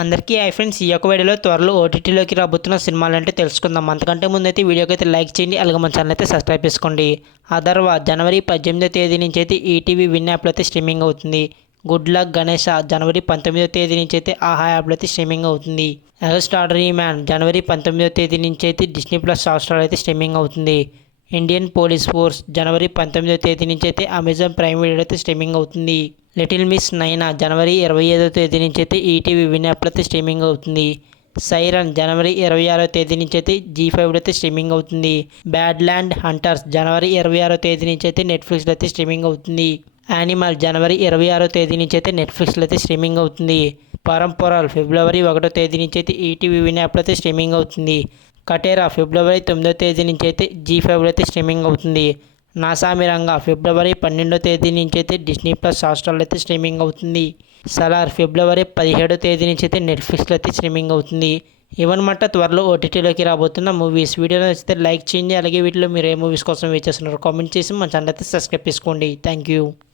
అందరికీ hi friends, ఈ యొక్క వీడియోలో త్వరలో ఓటీటీలోకి రాబోతున్న సినిమాలు అంటే తెలుసుకుందాం. అంతకంటే ముందైతే వీడియోకి అయితే లైక్ చేయండి, అలాగే మన ఛానల్ అయితే సబ్స్క్రైబ్ చేసుకోండి. అథర్వ జనవరి 18వ తేదీ నుంచి అయితే ఈటీవీ విన్ యాప్లో అయితే స్ట్రీమింగ్ అవుతుంది. గుడ్ లక్ గణేష జనవరి 19వ తేదీ నుంచి అయితే ఆహా యాప్లో అయితే స్ట్రీమింగ్ అవుతుంది. ఎక్స్ట్రాడనరీ మ్యాన్ జనవరి 19వ తేదీ నుంచి అయితే డిస్నీ ప్లస్ హాట్‌స్టార్ అయితే స్ట్రీమింగ్ అవుతుంది. ఇండియన్ పోలీస్ ఫోర్స్ జనవరి 19వ తేదీ నుంచి అయితే అమెజాన్ ప్రైమ్ వీడియో అయితే స్ట్రీమింగ్ అవుతుంది. లిటిల్ మిస్ నైనా జనవరి 25వ తేదీ నుంచి అయితే ఈటీవీ విన్ యాప్లో అయితే స్ట్రీమింగ్ అవుతుంది. సైరన్ జనవరి 26వ తేదీ నుంచి అయితే జీ5లో అయితే స్ట్రీమింగ్ అవుతుంది. బ్యాడ్ ల్యాండ్ హంటర్స్ జనవరి 26వ తేదీ నుంచి అయితే నెట్ఫ్లిక్స్లో అయితే స్ట్రీమింగ్ అవుతుంది. యానిమల్ జనవరి 26వ తేదీ నుంచి అయితే నెట్ఫ్లిక్స్లో అయితే స్ట్రీమింగ్ అవుతుంది. పరంపొరల్ ఫిబ్రవరి 1వ తేదీ నుంచి అయితే ఈటీవీ విన్ యాప్లో అయితే స్ట్రీమింగ్ అవుతుంది. కటేరా ఫిబ్రవరి 9వ తేదీ నుంచి అయితే జీ5లో అయితే స్ట్రీమింగ్ అవుతుంది. నాసామిరంగా ఫిబ్రవరి 12వ తేదీ నుంచి అయితే డిస్నీ ప్లస్ హాట్‌స్టార్లో అయితే స్ట్రీమింగ్ అవుతుంది. సలార్ ఫిబ్రవరి 17వ తేదీ నుంచి అయితే నెట్ఫ్లిక్స్లో అయితే స్ట్రీమింగ్ అవుతుంది. ఇవన్నమాట త్వరలో ఓటీటీలోకి రాబోతున్న మూవీస్. వీడియో నచ్చితే లైక్ చేయండి, అలాగే వీటిలో మీరు ఏ మూవీస్ కోసం వెయిట్ చేస్తున్నారో కామెంట్ చేసి మన ఛానల్ అయితే సబ్స్క్రైబ్ చేసుకోండి. Thank you.